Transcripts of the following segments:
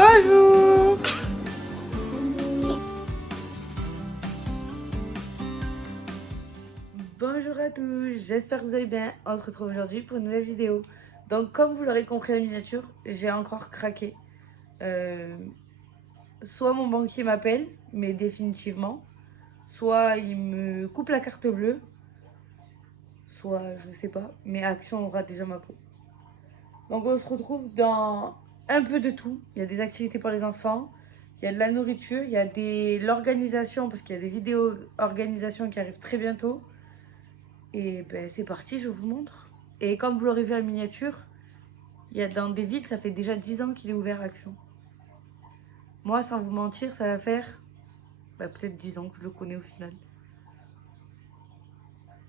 Bonjour. Bonjour à tous, j'espère que vous allez bien. On se retrouve aujourd'hui pour une nouvelle vidéo. Donc comme vous l'aurez compris à la miniature, j'ai encore craqué. Soit mon banquier m'appelle, mais définitivement. Soit il me coupe la carte bleue. Soit je sais pas, mais Action aura déjà ma peau. Donc on se retrouve dans un peu de tout. Il y a des activités pour les enfants, il y a de la nourriture, il y a l'organisation, parce qu'il y a des vidéos organisation qui arrivent très bientôt. Et ben c'est parti, je vous montre. Et comme vous l'aurez vu à la miniature, il y a dans des villes, ça fait déjà 10 ans qu'il est ouvert Action. Moi, sans vous mentir, ça va faire peut-être 10 ans que je le connais au final.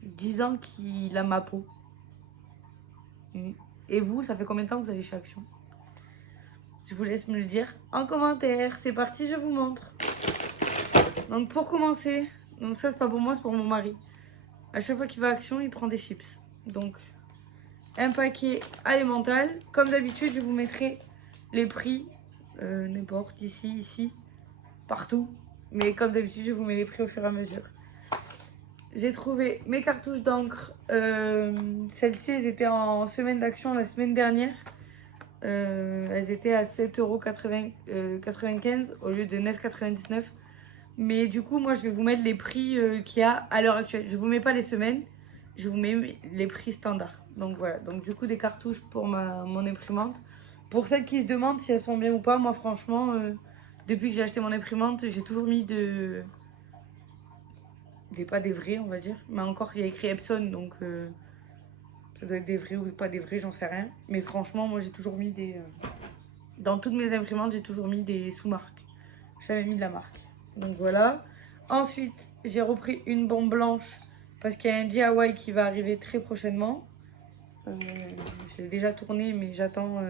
10 ans qu'il a ma peau. Et vous, ça fait combien de temps que vous allez chez Action? Je vous laisse me le dire en commentaire. C'est parti, je vous montre. Donc pour commencer, donc ça c'est pas pour moi, c'est pour mon mari. À chaque fois qu'il va à Action, il prend des chips. Donc un paquet alimental. Comme d'habitude, je vous mettrai les prix, n'importe, ici, partout. Mais comme d'habitude, je vous mets les prix au fur et à mesure. J'ai trouvé mes cartouches d'encre. Celles-ci, elles étaient en semaine d'Action la semaine dernière. Elles étaient à 7,95 € au lieu de 9,99 €. Mais du coup, moi, je vais vous mettre les prix qu'il y a à l'heure actuelle. Je ne vous mets pas les semaines, je vous mets les prix standards. Donc voilà, donc du coup, des cartouches pour mon imprimante. Pour celles qui se demandent si elles sont bien ou pas, moi, franchement, depuis que j'ai acheté mon imprimante, j'ai toujours mis pas des vrais, on va dire. Mais encore, il y a écrit Epson, donc ça doit être des vrais ou pas des vrais, j'en sais rien. Mais franchement, moi, j'ai toujours mis des... Dans toutes mes imprimantes, j'ai toujours mis des sous-marques. J'ai jamais mis de la marque. Donc voilà. Ensuite, j'ai repris une bombe blanche parce qu'il y a un DIY qui va arriver très prochainement. Je l'ai déjà tourné, mais j'attends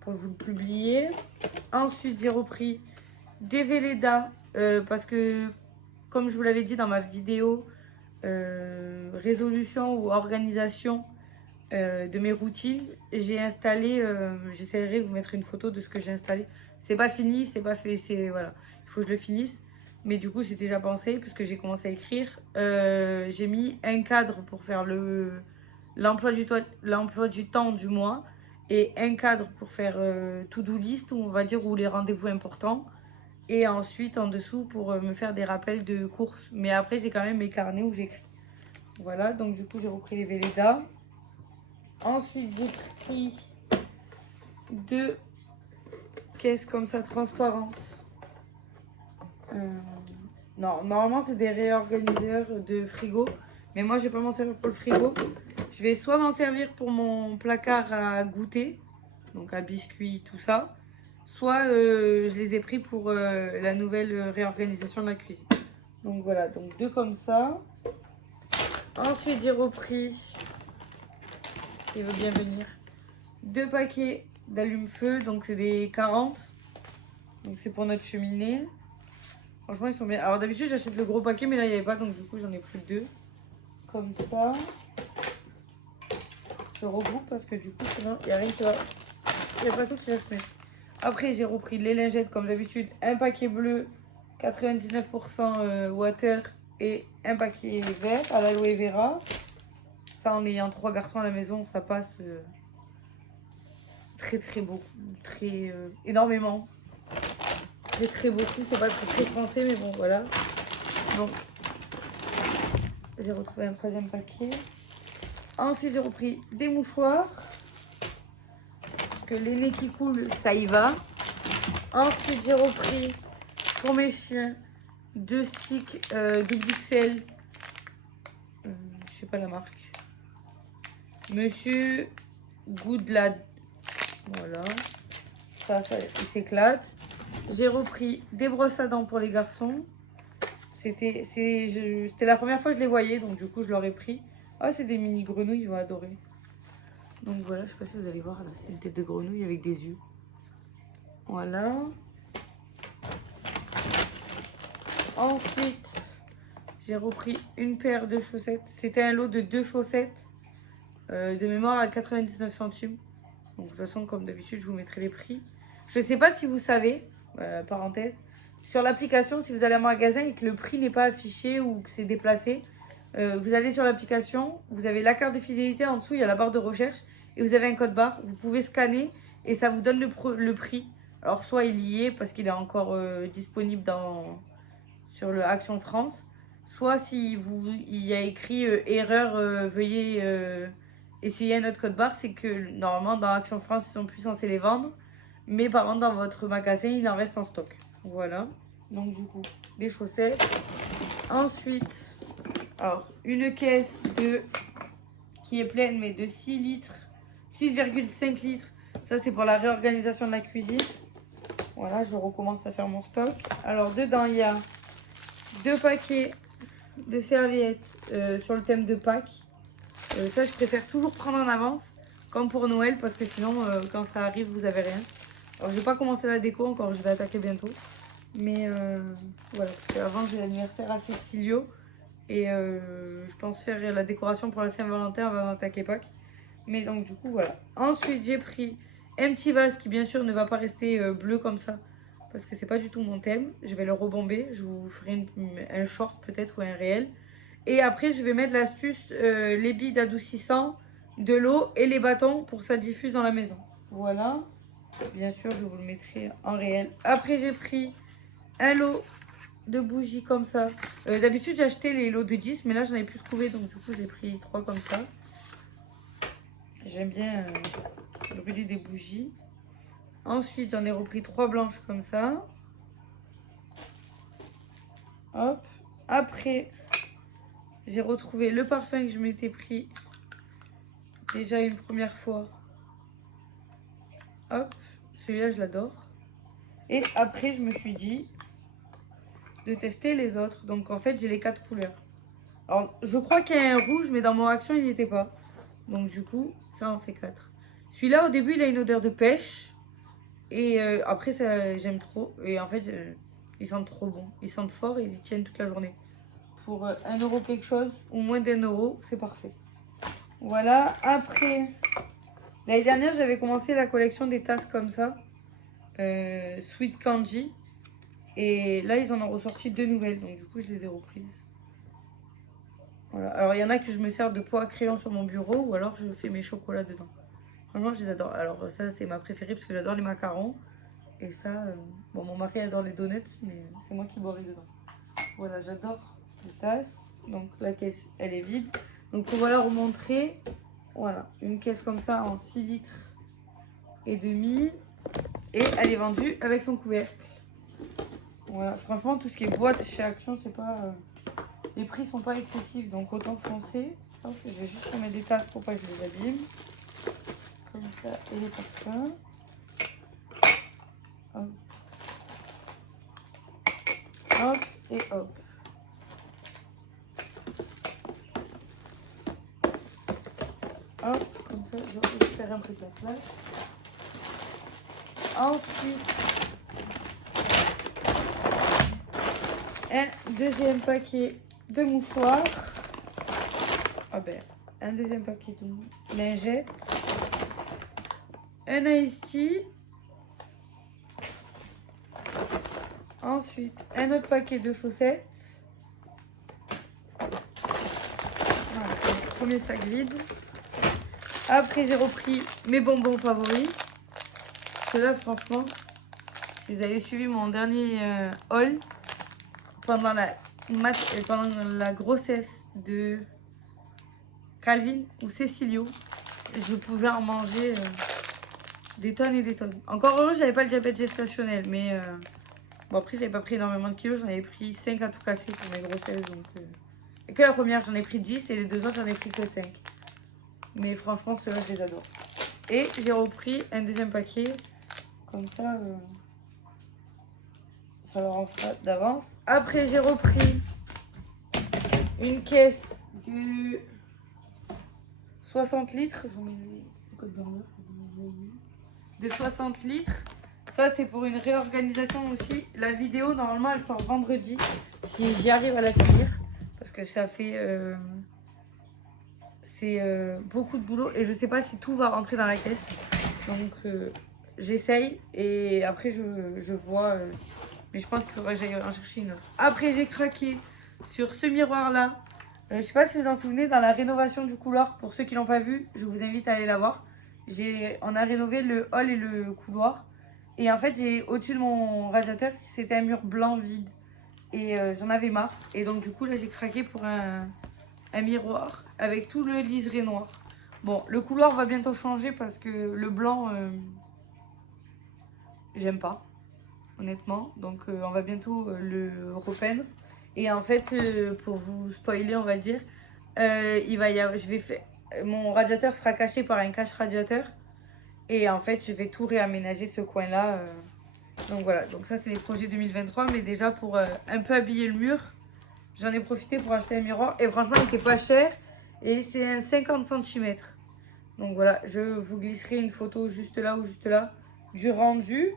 pour vous le publier. Ensuite, j'ai repris des Velleda parce que, comme je vous l'avais dit dans ma vidéo résolution ou organisation de mes routines, j'ai installé, j'essaierai de vous mettre une photo de ce que j'ai installé. C'est pas fini, c'est pas fait, c'est voilà, il faut que je le finisse. Mais du coup, j'ai déjà pensé, parce que j'ai commencé à écrire, j'ai mis un cadre pour faire l'emploi du temps du mois et un cadre pour faire to-do list, on va dire, ou les rendez-vous importants. Et ensuite, en dessous, pour me faire des rappels de courses. Mais après, j'ai quand même mes carnets où j'écris. Voilà, donc du coup, j'ai repris les Velleda. Ensuite, j'ai pris 2 caisses comme ça transparentes. Non, normalement, c'est des réorganiseurs de frigo. Mais moi, je vais pas m'en servir pour le frigo. Je vais soit m'en servir pour mon placard à goûter, donc à biscuits, tout ça. Soit je les ai pris pour la nouvelle réorganisation de la cuisine. Donc voilà, donc 2 comme ça. Ensuite, j'ai repris, s'il veut bien venir, 2 paquets d'allume-feu, donc c'est des 40. Donc c'est pour notre cheminée. Franchement, ils sont bien. Alors d'habitude, j'achète le gros paquet, mais là, il n'y avait pas, donc du coup, j'en ai pris 2. Comme ça. Je regroupe parce que du coup, sinon, il n'y a rien qui va... Il n'y a pas tout qui va se mettre. Après, j'ai repris les lingettes, comme d'habitude. Un paquet bleu, 99% water, et un paquet vert à l'aloe vera. Ça, en ayant 3 garçons à la maison, ça passe très beau. Très énormément. Très beaucoup. C'est pas très français, mais bon, voilà. Donc, j'ai retrouvé un 3e paquet. Ensuite, j'ai repris des mouchoirs. Parce que les nez qui coulent, ça y va. Ensuite, j'ai repris pour mes chiens 2 sticks double XL. Je sais pas la marque. Monsieur Goodlad. Voilà. Ça, il s'éclate. J'ai repris des brosses à dents pour les garçons. C'était la première fois que je les voyais, donc du coup, je leur ai pris. Ah, c'est des mini grenouilles, ils vont adorer. Donc voilà, je sais pas si vous allez voir, là, c'est une tête de grenouille avec des yeux. Voilà. Ensuite, j'ai repris une paire de chaussettes. C'était un lot de 2 chaussettes de mémoire à 99 centimes. Donc de toute façon, comme d'habitude, je vous mettrai les prix. Je sais pas si vous savez, parenthèse, sur l'application, si vous allez en magasin et que le prix n'est pas affiché ou que c'est déplacé, vous allez sur l'application, vous avez la carte de fidélité en dessous, il y a la barre de recherche et vous avez un code barre. Vous pouvez scanner et ça vous donne le prix. Alors soit il y est parce qu'il est encore disponible sur le Action France, soit si il y a écrit erreur, veuillez essayer un autre code barre, c'est que normalement dans Action France ils sont plus censés les vendre, mais par contre dans votre magasin il en reste en stock. Voilà, donc du coup des chaussettes. Ensuite, alors une caisse qui est pleine mais de 6 litres, 6,5 litres. Ça c'est pour la réorganisation de la cuisine. Voilà, je recommence à faire mon stock. Alors dedans il y a 2 paquets de serviettes sur le thème de Pâques. Ça je préfère toujours prendre en avance, comme pour Noël, parce que sinon quand ça arrive vous avez rien. Alors je vais pas commencer la déco encore, je vais attaquer bientôt. Mais voilà, parce qu'avant j'ai l'anniversaire à Cécilio. Et je pense faire la décoration pour la Saint-Valentin avant d'attaquer Pâques. Mais donc du coup voilà. Ensuite j'ai pris un petit vase qui bien sûr ne va pas rester bleu comme ça, parce que c'est pas du tout mon thème. Je vais le rebomber, je vous ferai un short peut-être ou un réel. Et après je vais mettre l'astuce, les billes d'adoucissant, de l'eau et les bâtons pour que ça diffuse dans la maison. Voilà, bien sûr je vous le mettrai en réel. Après j'ai pris un lot de bougies comme ça. D'habitude j'ai acheté les lots de 10, mais là j'en ai plus trouvé, donc du coup j'ai pris 3 comme ça. J'aime bien brûler des bougies. Ensuite j'en ai repris 3 blanches comme ça. Hop. Après j'ai retrouvé le parfum que je m'étais pris déjà une première fois. Hop, celui-là je l'adore. Et après je me suis dit de tester les autres. Donc en fait j'ai les 4 couleurs. Alors je crois qu'il y a un rouge, mais dans mon action il n'y était pas. Donc du coup ça en fait 4. Celui-là au début il a une odeur de pêche. Et après ça j'aime trop. Et en fait ils sentent trop bon. Ils sentent fort et ils tiennent toute la journée. Pour 1 euro quelque chose ou moins d'1 euro, c'est parfait. Voilà, après l'année dernière j'avais commencé la collection des tasses comme ça. Sweet Candy. Et là ils en ont ressorti 2 nouvelles. Donc du coup je les ai reprises. Voilà. Alors il y en a que je me sers de pot à crayon sur mon bureau, ou alors je fais mes chocolats dedans. Franchement je les adore. Alors ça c'est ma préférée parce que j'adore les macarons. Et ça, bon mon mari adore les donuts, mais c'est moi qui boirai dedans. Voilà, j'adore les tasses. Donc la caisse elle est vide. Donc on va la remontrer. Voilà, une caisse comme ça en 6 litres et demi. Et elle est vendue avec son couvercle. Voilà, franchement tout ce qui est boîte chez Action, c'est pas... les prix sont pas excessifs, donc autant foncer. Hop, je vais juste remettre des tasses pour pas que je les abîme. Comme ça, et les parfums. Hop. Hop, et hop. Hop, comme ça, je récupère un peu de la place. Ensuite, un deuxième paquet de mouchoirs. Ah ben, un deuxième paquet de lingettes. Un iced tea. Ensuite, un autre paquet de chaussettes. Voilà, premier sac vide. Après, j'ai repris mes bonbons favoris. Ceux-là, franchement, si vous avez suivi mon dernier haul, pendant la grossesse de Calvin ou Cécilio, je pouvais en manger des tonnes et des tonnes. Encore heureux, j'avais pas le diabète gestationnel, mais bon, après, j'avais pas pris énormément de kilos, j'en avais pris 5 à tout casser pour mes grossesses. Donc, et que la première, j'en ai pris 10 et les 2 autres, j'en ai pris que 5. Mais franchement, ceux-là, je les adore. Et j'ai repris un deuxième paquet, comme ça, ça leur en fera d'avance. Après, j'ai repris une caisse de 60 litres. Je vous mets le code barre de 60 litres. Ça, c'est pour une réorganisation aussi. La vidéo, normalement, elle sort vendredi. Si j'y arrive à la finir. Parce que ça fait... c'est beaucoup de boulot. Et je sais pas si tout va rentrer dans la caisse. Donc, j'essaye et après je vois. Mais je pense qu'il faudrait que j'aille en chercher une autre. Après, j'ai craqué sur ce miroir-là. Je sais pas si vous en souvenez, dans la rénovation du couloir, pour ceux qui l'ont pas vu, je vous invite à aller la voir. On a rénové le hall et le couloir. Et en fait, j'ai au-dessus de mon radiateur, c'était un mur blanc vide. Et j'en avais marre. Et donc, du coup, là, j'ai craqué pour un miroir avec tout le liseré noir. Bon, le couloir va bientôt changer parce que le blanc, j'aime pas, honnêtement. Donc, on va bientôt le repeindre. Et en fait, pour vous spoiler, on va dire, il va y avoir, mon radiateur sera caché par un cache radiateur. Et en fait, je vais tout réaménager ce coin-là. Donc voilà, donc ça c'est les projets 2023. Mais déjà pour un peu habiller le mur, j'en ai profité pour acheter un miroir. Et franchement, il était pas cher. Et c'est un 50 cm. Donc voilà, je vous glisserai une photo juste là ou juste là du rendu.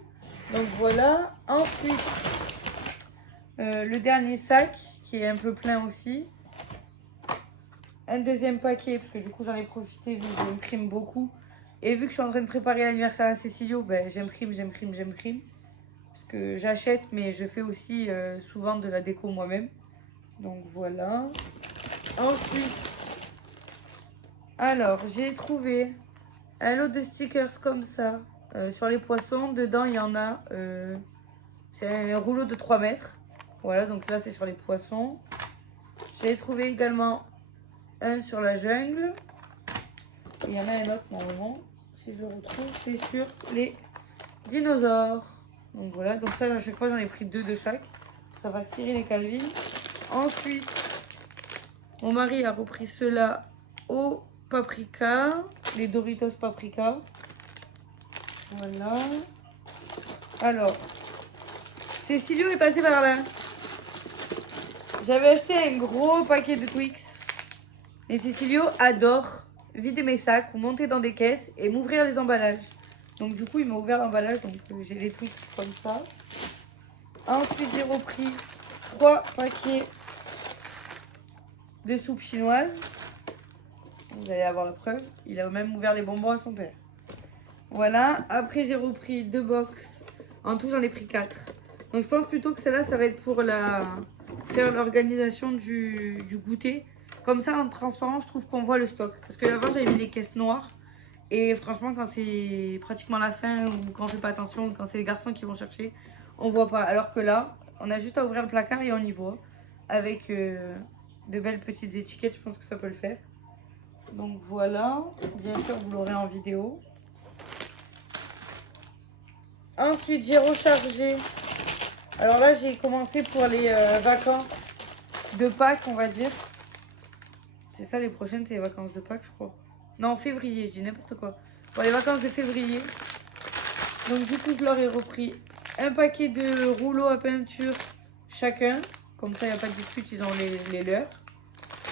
Donc voilà. Ensuite, le dernier sac qui est un peu plein aussi. Un deuxième paquet, parce que du coup j'en ai profité vu que j'imprime beaucoup. Et vu que je suis en train de préparer l'anniversaire à Cécilio, ben, j'imprime. Parce que j'achète, mais je fais aussi souvent de la déco moi-même. Donc voilà. Ensuite, alors j'ai trouvé un lot de stickers comme ça sur les poissons. Dedans, il y en a, c'est un rouleau de 3 mètres. Voilà, donc là c'est sur les poissons. J'ai trouvé également un sur la jungle. Et il y en a un autre normalement, si je le retrouve, c'est sur les dinosaures. Donc voilà, donc ça à chaque fois j'en ai pris 2 de chaque. Ça va Cyril et Calvin. Ensuite, mon mari a repris ceux-là au paprika, les Doritos paprika. Voilà. Alors, Cécilio est passé par là. J'avais acheté un gros paquet de Twix. Et Cécilio adore vider mes sacs ou monter dans des caisses et m'ouvrir les emballages. Donc du coup, il m'a ouvert l'emballage, donc j'ai les Twix comme ça. Ensuite, j'ai repris 3 paquets de soupe chinoise. Vous allez avoir la preuve. Il a même ouvert les bonbons à son père. Voilà. Après, j'ai repris 2 box. En tout, j'en ai pris 4. Donc je pense plutôt que celle-là, ça va être pour faire l'organisation du goûter. Comme ça, en transparent, je trouve qu'on voit le stock. Parce que avant, j'avais mis des caisses noires. Et franchement, quand c'est pratiquement la fin ou quand on fait pas attention, quand c'est les garçons qui vont chercher, on voit pas. Alors que là, on a juste à ouvrir le placard et on y voit. Avec de belles petites étiquettes, je pense que ça peut le faire. Donc voilà. Bien sûr, vous l'aurez en vidéo. Ensuite, j'ai rechargé. Alors là, j'ai commencé pour les vacances de Pâques, on va dire. C'est ça, les prochaines, c'est les vacances de Pâques, je crois. Non, février, je dis n'importe quoi. Pour les vacances de février. Donc du coup, je leur ai repris un paquet de rouleaux à peinture chacun. Comme ça, il n'y a pas de dispute, ils ont les leurs.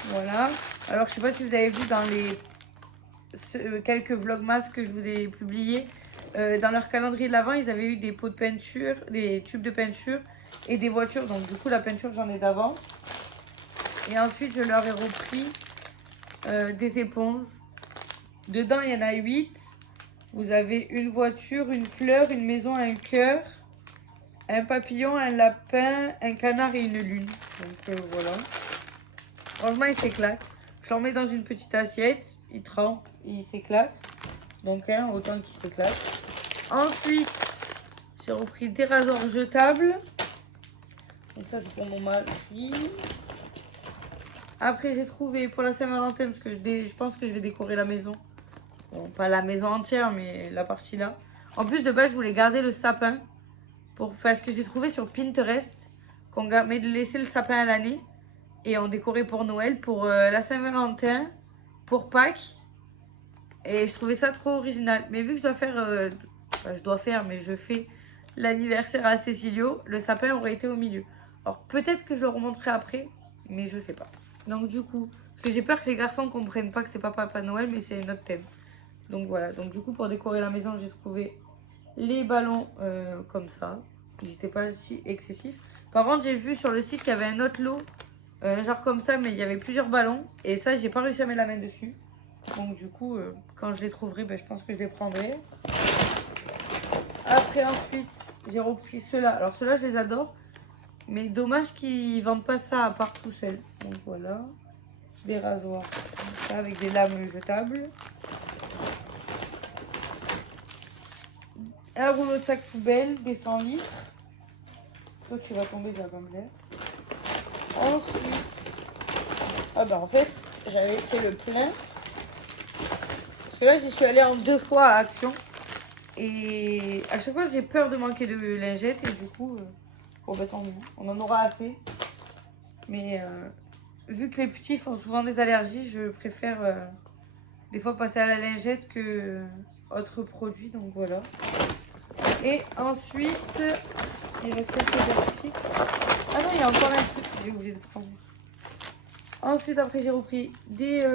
Voilà. Alors, je sais pas si vous avez vu dans les quelques vlogmas que je vous ai publiés. Dans leur calendrier de l'Avent, ils avaient eu des pots de peinture, des tubes de peinture et des voitures. Donc du coup, la peinture, j'en ai d'avance. Et ensuite, je leur ai repris des éponges. Dedans, il y en a 8. Vous avez une voiture, une fleur, une maison, un cœur, un papillon, un lapin, un canard et une lune. Donc voilà. Franchement, ils s'éclatent. Je leur mets dans une petite assiette. Ils trempent, ils s'éclatent. Donc autant qu'ils s'éclatent. Ensuite, j'ai repris des rasoirs jetables. Donc ça, c'est pour mon mari. Après, j'ai trouvé pour la Saint-Valentin, parce que je pense que je vais décorer la maison. Bon, pas la maison entière, mais la partie là. En plus, de base, je voulais garder le sapin. Parce que j'ai trouvé sur Pinterest qu'on laissait le sapin à l'année. Et on décorait pour Noël, pour la Saint-Valentin, pour Pâques. Et je trouvais ça trop original. Mais vu que je dois faire, mais je fais l'anniversaire à Cécilio, le sapin aurait été au milieu. Alors peut-être que je le remonterai après, mais je sais pas. Donc du coup, parce que j'ai peur que les garçons comprennent pas que c'est pas Papa Noël, mais c'est notre thème. Donc voilà, donc du coup pour décorer la maison, j'ai trouvé les ballons comme ça. Ils n'étaient pas si excessifs. Par contre, j'ai vu sur le site qu'il y avait un autre lot, genre comme ça, mais il y avait plusieurs ballons. Et ça, j'ai pas réussi à mettre la main dessus. Donc du coup, quand je les trouverai, ben, je pense que je les prendrai. Après, ensuite, j'ai repris ceux-là. Alors, ceux-là, je les adore. Mais dommage qu'ils vendent pas ça à part tout seul. Donc, voilà. Des rasoirs. Comme ça, avec des lames jetables. Un rouleau de sac poubelle, des 100 litres. Toi, tu vas tomber, ça va pas me plaire. Ensuite, ah bah en fait, j'avais fait le plein. Parce que là, j'y suis allée en 2 fois à Action. Et à chaque fois, j'ai peur de manquer de lingettes. Et du coup, bon bah tant mieux, on en aura assez. Mais vu que les petits font souvent des allergies, je préfère des fois passer à la lingette que autre produit. Donc voilà. Et ensuite, il reste quelques articles. Ah non, il y a encore un truc que j'ai oublié de prendre. Ensuite, après, j'ai repris des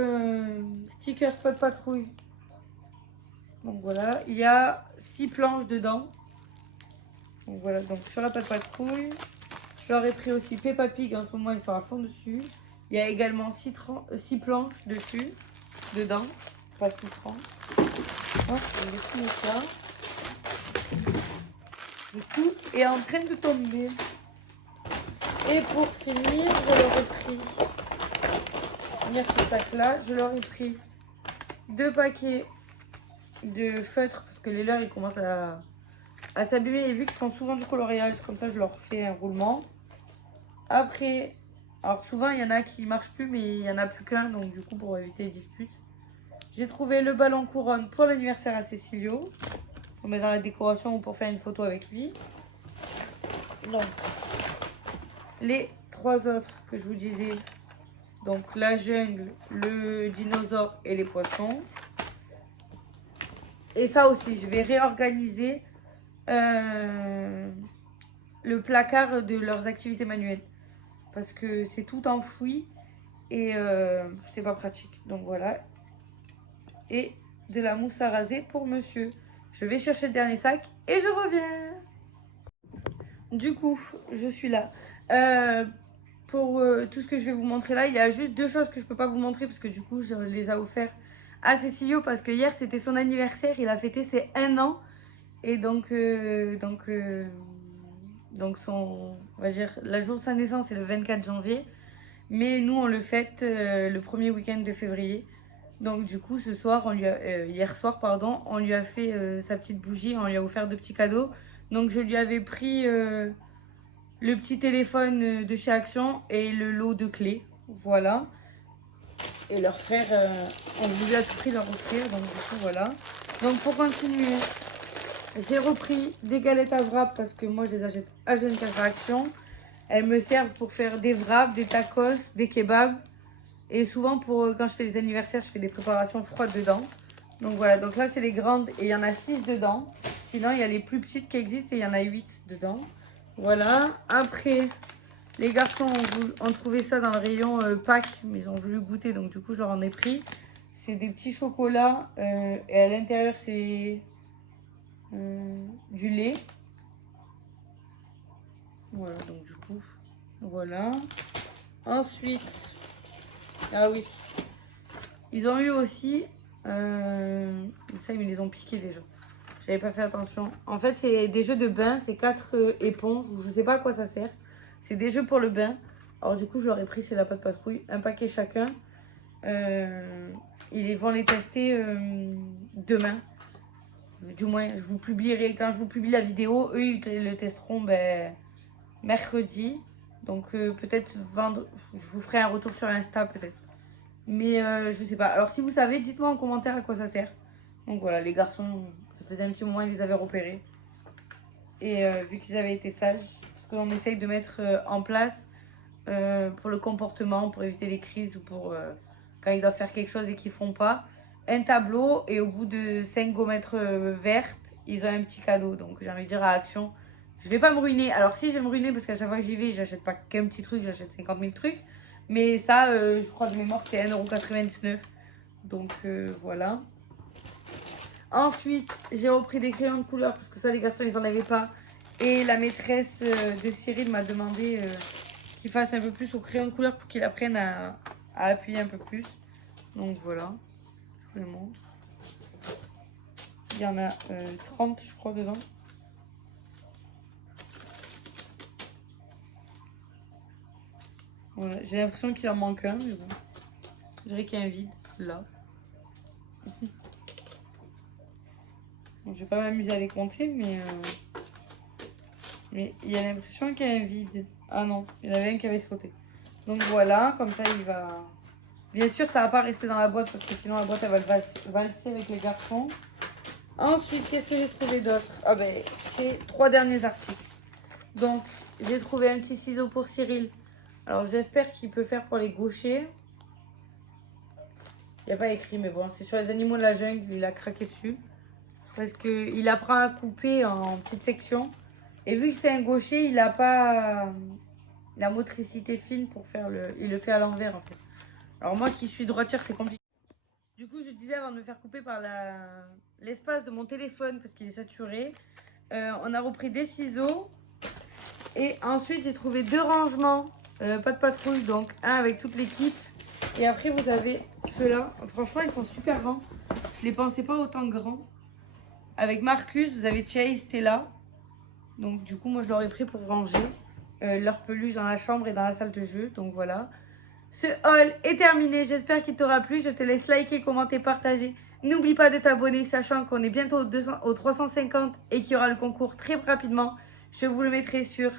stickers Spot Patrouille. Donc voilà, il y a 6 planches dedans. Donc voilà, donc sur la Patte Patrouille. Je leur ai pris aussi Peppa Pig, en ce moment ils sont à fond dessus. Il y a également 6 planches dessus, dedans. Pas 6 planches. Hop, je vais tout mettre ça. Le tout est en train de tomber. Et pour finir, je leur ai pris, pour finir ce sac là, je leur ai pris 2 paquets de feutres parce que les leurs ils commencent à s'abîmer et vu qu'ils font souvent du coloriage, comme ça je leur fais un roulement. Après, alors souvent il y en a qui marchent plus mais il y en a plus qu'un donc du coup pour éviter les disputes. J'ai trouvé le ballon couronne pour l'anniversaire à Cécilio. On met dans la décoration ou pour faire une photo avec lui. Donc, les 3 autres que je vous disais. Donc la jungle, le dinosaure et les poissons. Et ça aussi, je vais réorganiser le placard de leurs activités manuelles. Parce que c'est tout enfoui et c'est pas pratique. Donc voilà. Et de la mousse à raser pour monsieur. Je vais chercher le dernier sac et je reviens. Du coup, je suis là. Pour tout ce que je vais vous montrer là, il y a juste 2 choses que je peux pas vous montrer parce que du coup, je les ai offerts à Cécilio parce que hier, c'était son anniversaire. Il a fêté ses 1 an. Et donc son, on va dire, la jour de sa naissance, c'est le 24 janvier. Mais nous, on le fête le premier week-end de février. Donc du coup, ce soir, hier soir, pardon, on lui a fait sa petite bougie, on lui a offert 2 petits cadeaux. Donc je lui avais pris le petit téléphone de chez Action et le lot de clés. Voilà. Et leur frère, on voulait à tout prix leur offrir. Donc du coup, voilà. Donc pour continuer, j'ai repris des galettes à wrap parce que moi, je les achète à Geneviève à Action. Elles me servent pour faire des wraps, des tacos, des kebabs. Et souvent, quand je fais les anniversaires, je fais des préparations froides dedans. Donc voilà, donc là, c'est les grandes et il y en a 6 dedans. Sinon, il y a les plus petites qui existent et il y en a 8 dedans. Voilà. Après, les garçons ont trouvé ça dans le rayon Pâques, mais ils ont voulu goûter, donc du coup, je leur en ai pris. C'est des petits chocolats et à l'intérieur, c'est du lait. Voilà, donc du coup, voilà. Ensuite, ah oui, ils ont eu aussi, ça ils me les ont piqués déjà. J'avais pas fait attention. En fait, c'est des jeux de bain, c'est 4 éponges, je sais pas à quoi ça sert. C'est des jeux pour le bain. Alors du coup, je leur ai pris, c'est la Patte Patrouille, un paquet chacun. Ils vont les tester demain. Du moins, je vous publierai, quand je vous publie la vidéo, eux, ils le testeront mercredi. Donc peut-être vendre, je vous ferai un retour sur Insta peut-être. Mais je sais pas. Alors si vous savez, dites-moi en commentaire à quoi ça sert. Donc voilà, les garçons, ça faisait un petit moment, ils les avaient repérés. Et vu qu'ils avaient été sages, parce qu'on essaye de mettre en place pour le comportement, pour éviter les crises ou pour quand ils doivent faire quelque chose et qu'ils font pas, un tableau et au bout de 5 gommettes vertes, ils ont un petit cadeau. Donc j'ai envie de dire à Action, je vais pas me ruiner. Alors si je vais me ruiner parce qu'à chaque fois que j'y vais, j'achète pas qu'un petit truc, j'achète 50 000 trucs. Mais ça, je crois de mémoire, c'est 1,99 €. Donc voilà. Ensuite, j'ai repris des crayons de couleur parce que ça, les garçons, ils en avaient pas. Et la maîtresse de Cyril m'a demandé qu'il fasse un peu plus au crayon de couleur pour qu'il apprenne à appuyer un peu plus. Donc voilà, je vous le montre. Il y en a 30, je crois, dedans. Voilà, j'ai l'impression qu'il en manque un, mais bon. Je dirais qu'il y a un vide, là. Bon, je vais pas m'amuser à les compter, mais il y a l'impression qu'il y a un vide. Ah non, il y en avait un qui avait sauté. Donc voilà, comme ça il va... Bien sûr, ça va pas rester dans la boîte parce que sinon la boîte elle va valser avec les garçons. Ensuite, qu'est-ce que j'ai trouvé d'autre? Ah ben, c'est 3 derniers articles. Donc, j'ai trouvé un petit ciseau pour Cyril. Alors, j'espère qu'il peut faire pour les gauchers. Il n'y a pas écrit, mais bon, c'est sur les animaux de la jungle. Il a craqué dessus. Parce qu'il apprend à couper en petites sections. Et vu que c'est un gaucher, il n'a pas la motricité fine pour faire le... Il le fait à l'envers, en fait. Alors, moi qui suis droitière, c'est compliqué. Du coup, je disais avant de me faire couper par l'espace de mon téléphone parce qu'il est saturé, on a repris des ciseaux. Et ensuite, j'ai trouvé 2 rangements, pas de patrouille, donc un avec toute l'équipe. Et après, vous avez ceux-là. Franchement, ils sont super grands. Je les pensais pas autant grands. Avec Marcus, vous avez Chase, Stella. Donc du coup, moi, je leur ai pris pour ranger leur peluche dans la chambre et dans la salle de jeu. Donc voilà. Ce haul est terminé, j'espère qu'il t'aura plu. Je te laisse liker, commenter, partager. N'oublie pas de t'abonner, sachant qu'on est bientôt au 350 et qu'il y aura le concours très rapidement. Je vous le mettrai sur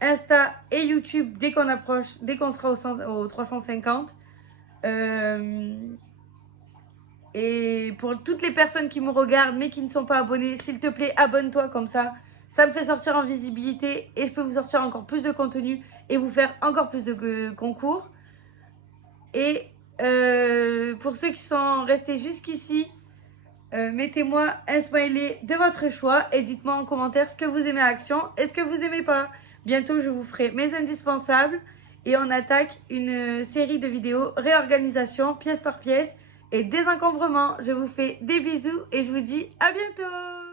Insta et YouTube dès qu'on approche, dès qu'on sera au 350. Et pour toutes les personnes qui me regardent mais qui ne sont pas abonnées, s'il te plaît, abonne-toi comme ça. Ça me fait sortir en visibilité et je peux vous sortir encore plus de contenu et vous faire encore plus de concours. Et pour ceux qui sont restés jusqu'ici, mettez-moi un smiley de votre choix et dites-moi en commentaire ce que vous aimez à Action et ce que vous aimez pas. Bientôt, je vous ferai mes indispensables et on attaque une série de vidéos réorganisation, pièce par pièce et désencombrement. Je vous fais des bisous et je vous dis à bientôt.